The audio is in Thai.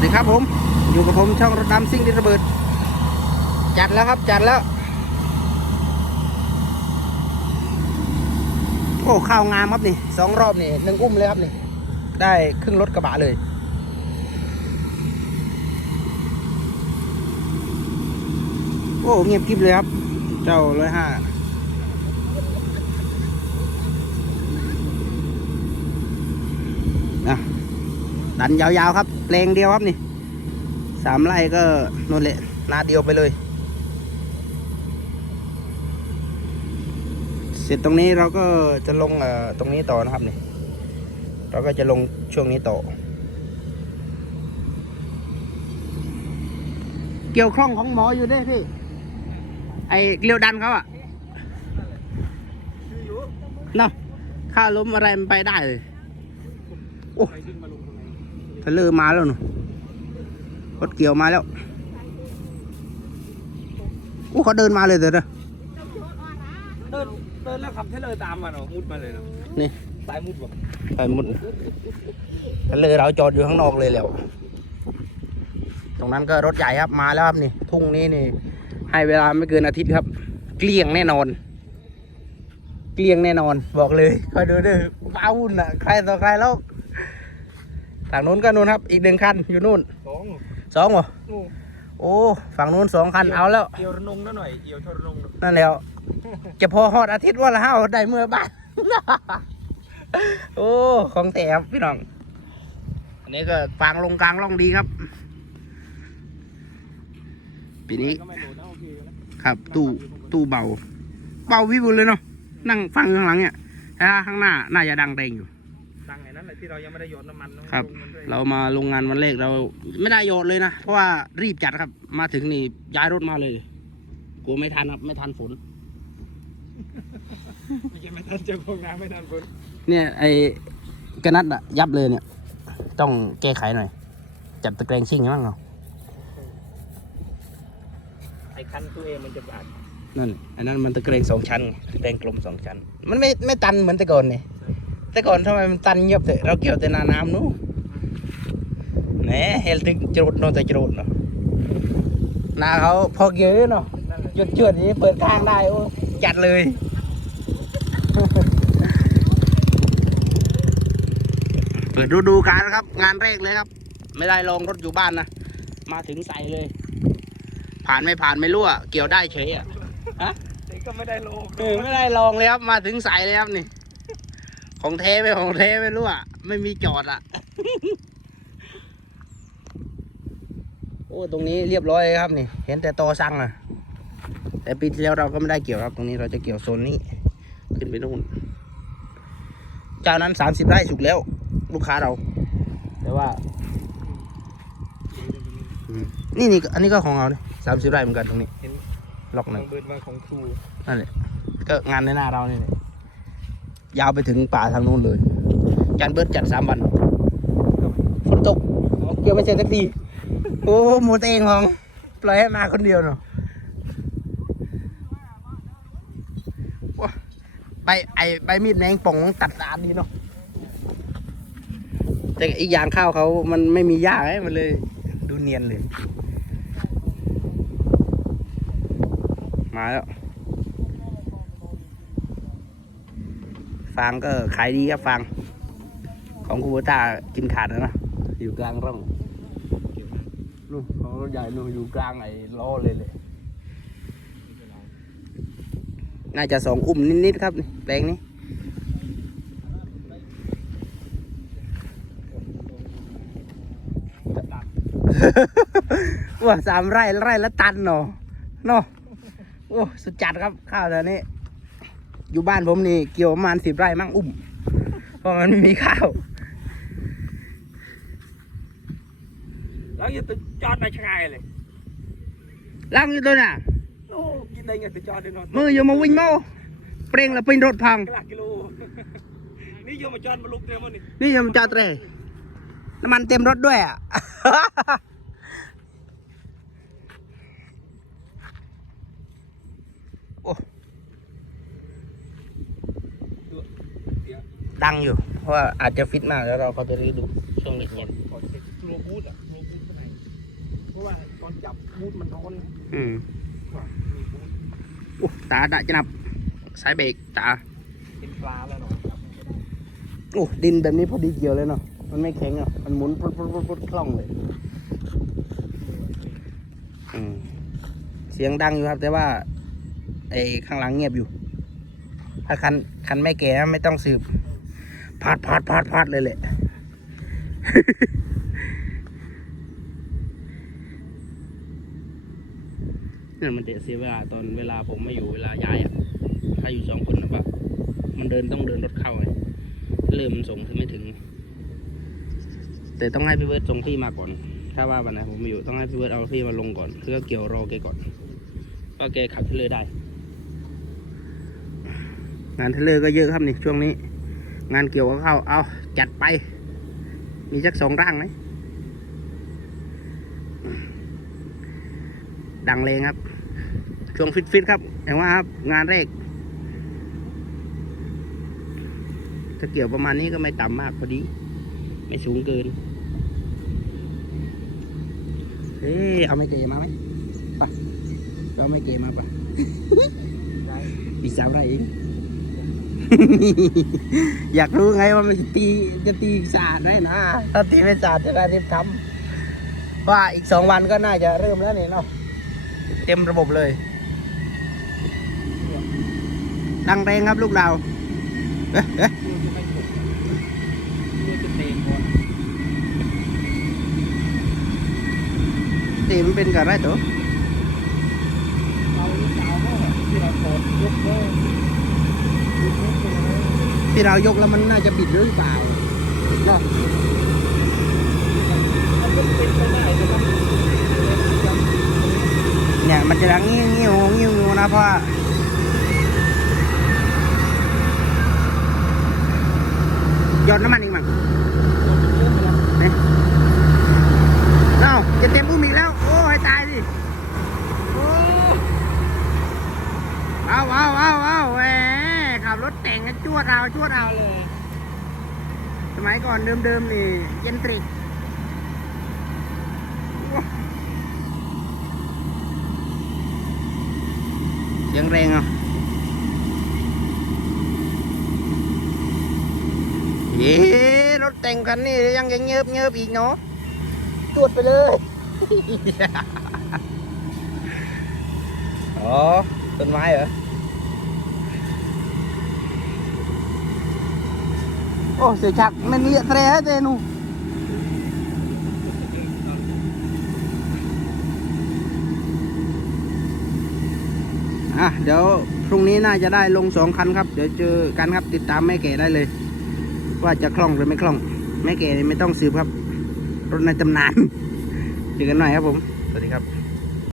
วัสดีครับผม อยู่กับผมช่องรถดำซิ่งดินระเบิด จัดแล้วครับจัดแล้ว โอ้ข้าวงามครับนี่สองรอบนี่หนึ่งอุ้มเลยครับนี่ได้ครึ่งรถกระบะเลยโอ้เงียบกริบเลยครับ เจ้าร้อยห้าอะ ดันยาวๆครับเพลงเดียวครับนี่สามไร่ก็นู่นแหละนาเดียวไปเลย เสร็จตรงนี้เราก็จะลงเอ่อตรงนี้ต่อนะครับนี่เราก็จะลงช่วงนี้ต่อ เกี่ยวข้องของหมออยู่ด้วยพี่ไอเกลียวดันเขาอะเนาะค่าล้มอะไรมันไปได้เลยโอ้ ทะเลอร์มาแล้วหนูรถเกี่ยวมาแล้วโอ้เขาเดินมาเลยเดี๋ยวนะเดินเดินแล้วขับเทเลอร์ตามมาเนาะมุดมาเลยเนาะนี่สายมุดบ่ไปหมุดทะเลอร์เราจอดอยู่ข้างนอกเลยแล้ว ตรงนั้นก็รถใหญ่ครับมาแล้วครับนี่ทุ่งนี้นี่ ให้เวลาไม่เกินอาทิตย์ครับ เกลี้ยงแน่นอน เกลี้ยงแน่นอน บอกเลยคอยดูเด้อฟ้าวุ่นอะใครต่อใครแล้ว ทางนู้นก็นู้นครับอีกหนึ่งคันอยู่นู่นสองสองเหรอนู่นโอ้ฝั่งนู้นสองคันเอาแล้วเกี่ยวระนงนั่นหน่อยเกี่ยวชนระนงนั่นแล้วจะพอฮอดอาทิตย์ว่าละห้าได้เมื่อบ้านโอ้ของแถมพี่น้อง อันนี้ก็ฟางลงกลางล่องดีครับ ปีนี้ก็ไม่โดนนะโอเคนะครับตู้ตู้เบา เบาวิบุลเลยเนาะนั่งฟังข้างหลังเนี่ยถ้าข้างหน้าน่าจะดังแรงอยู่ตังไอ้นั้นแหละที่เรายังไม่ได้หยอดน้ำมันเนอะครับลงมันด้วยเรามาโรงงานวันแรกเราไม่ได้โยนเลยนะ เพราะว่ารีบจัดครับ มาถึงนี่ย้ายรถมาเลยกลัวไม่ทันครับ ไม่ทันฝนไม่ใช่ไม่ทันเจอพวกน้ำไม่ทันฝนเนี่ยไอ้กระนัดอะยับเลยเนี่ย ต้องแก้ไขหน่อย จับตะแกรงชิ่งให้บ้างเนาะไอ้คันตัวเองมันจะบาดนั่นอันนั้นมันตะแกรงสองชั้นไงตะแกรงกลมสองชั้น มันไม่ไม่ตันเหมือนแต่ก่อนเนี่ย แต่ก่อนทำไมมันตันเงียบเลยเราเกี่ยวแต่หนาน้ำนู้นแหนเฮลถึงจรดเนาะแต่จรดเนาะหนาเขาพอเกี่ยวเนาะนั่นแหละหยุดจุดนี้เปิดข้างได้โอ้จัดเลยเปิดดูดูๆการครับ งานแรกเลยครับ ไม่ได้ลองรถอยู่บ้านนะมาถึงใส่เลย ผ่านไม่ผ่านไม่รู้อะเกี่ยวได้เฉยอะแต่ก็ไม่ได้โลงเออไม่ได้ลองเลยครับมาถึงใส่เลยครับนี่ ของเทไม่ของเทไม่รู้อะ ไม่มีจอดอะ โอ้ตรงนี้เรียบร้อยครับนี่ เห็นแต่ตอสั่งอะ แต่ปีที่แล้วเราก็ไม่ได้เกี่ยวครับ ตรงนี้เราจะเกี่ยวโซนนี้ ขึ้นไปนู่นเจ้านั้นสามสิบไร่สุกแล้ว ลูกค้าเรา แต่ว่าอืมนี่นี่อันนี้ก็ของเราเนี่ยสามสิบไร่เหมือนกันตรงนี้เห็นล็อกหทานึ่งงเบิร์ดมาของครูนั่นแหละก็งานในหน้าเราเนี่ย ยาวไปถึงป่าทางนู้นเลย จันเบิร์ดจัดสามวันฝนตกเกี่ยวไม่เสร็จสักทีโอ้หมดเองของปล่อยให้มาคนเดียวเนาะใบไอใบมีดแมงป่องตัดสามดีเนาะแต่อีกอย่างข้าวเขามันไม่มีหญ้าไงมันเลยดูเนียนเลย มาแล้ว ฟางก็ขายดีครับฟาง ของคูเบต้ากินขาดแล้วนะอยู่กลางร่องนู่นของรถใหญ่นู่นอยู่กลางไอ้ล้อเลยเลย น่าจะสองอุ้มนิดๆครับนี่แปลงนี้ว่าสามไร่ไร่ละตันเนาะเนาะโอ้สุดจัดครับข้าวแถวนี้ อยู่บ้านผมนี่เกี่ยวประมาณสิบไร่มั่งอุ้ม เพราะมันไม่มีข้าว แล้วอย่าตึกจอดในชายเลยล้างอยู่ตัวน่ะ โอ้กินได้ไงตึกจอดได้นอนมืออย่ามาวิ่งเมาเปร่งแล้วเป็นรถพัง กลักกิโลนี่โยมมาจอดมาลุกเต็มมันนี่นี่ยังจอดเลยน้ำมันเต็มรถด้วยอะ โอ้ เดี๋ยวดังอยู่ เพราะว่าอาจจะฟิตมากแล้วเราก็จะรีดูช่วงเย็นขอเช็คโลบูทอะโลบูทข้างในเพราะว่าตอนจับบูทมันร้อนอืมกว่ามีบูทอู้ตาดะจะนับ สายเบรกตาเป็นปลาแล้วเนาะจับมันไม่ได้โอ้ดินแบบนี้พอดีเกี่ยวเลยเนาะมันไม่แข็งอะมันหมุนปุ๊บปุ๊บปุ๊บปุ๊บคล่องเลย อืมเสียงดังอยู่ครับ แต่ว่าไอ้ข้างหลังเงียบอยู่ ถ้าคันคันไม่แก่นะไม่ต้องสืบ พาดพาดพาดพาดเลยแหละนั่นมันจะเสียเวลาตอนเวลาผมไม่อยู่เวลาย้ายอะ ถ้าอยู่สองคนนะปะมันเดินต้องเดินรถเข้าไงเริ่มส่งถึงไม่ถึง แต่ต้องให้พี่เบิร์ดส่งพี่มาก่อน ถ้าว่าวันไหนผมไม่อยู่ต้องให้พี่เบิร์ดเอาพี่มาลงก่อนเพื่อเกี่ยวรอแกก่อนก็แกขับเทเลอร์ได้ งานเทเลอร์ก็เยอะครับนี่ช่วงนี้ งานเกี่ยวก็เข้าเอาจัดไป มีสักสองร่างไหมดังเลงครับ ช่วงฟิตฟิตๆครับอย่างว่าครับ งานแรก ถ้าเกี่ยวประมาณนี้ก็ไม่ต่ำมากพอดี ไม่สูงเกินเฮ้ยเอาไม่เกมาไหมไปเราไม่เกมาปะได้อีกสามไรเอง อยากรู้ไงว่ามันจะตีจะตีศาสตร์ได้นะถ้าตีไม่ศาสตร์จะได้รีบทำว่าอีกสองวันก็น่าจะเริ่มแล้วนี่เนาะเต็มระบบเลย ดังแรงครับลูกดาวเอ๊ะเอ๊ะเพื่อจะไม่ถูกเพื่อจะเตะก่อนตีมันเป็นกับไรตัว เราลูกสาวก็ที่เราโกดยกเลิกยกเลิกไปเลย ที่เรายกแล้วมันน่าจะบิดหรือเปล่าเนาะเนี่ยมันจะดังงิ้วงิ้วงิ้วงิ้วนะเพราะว่าหยอดน้ำมันอีกมั้งเนี่ยเอ้าจะเต็มอุ้มอีกแล้ว โอ้ให้ตายดิโอ้เอาเอาเอาเอาแหมขับรถแต่งกันจ วดเอาจวดเอาเลย สมัยก่อนเดิมๆนี่เย็นตริกเสียงแรงอะเย้รถแต่งคันนี้ยังยังเงิบเงิบอีกเนาะตรวจไปเลยอ๋อต้นไม้เหรอ โอ้เสียชักมันเลียแตรเตนูอะเดี๋ยวพรุ่งนี้น่าจะได้ลงสองคันครับ เดี๋ยวเจอกันครับติดตามแม่แก่ได้เลย ว่าจะคล่องหรือไม่คล่อง แม่แก่นี่ไม่ต้องสืบครับ รถในตำนานเจอกันหน่อยครับผม สวัสดีครับ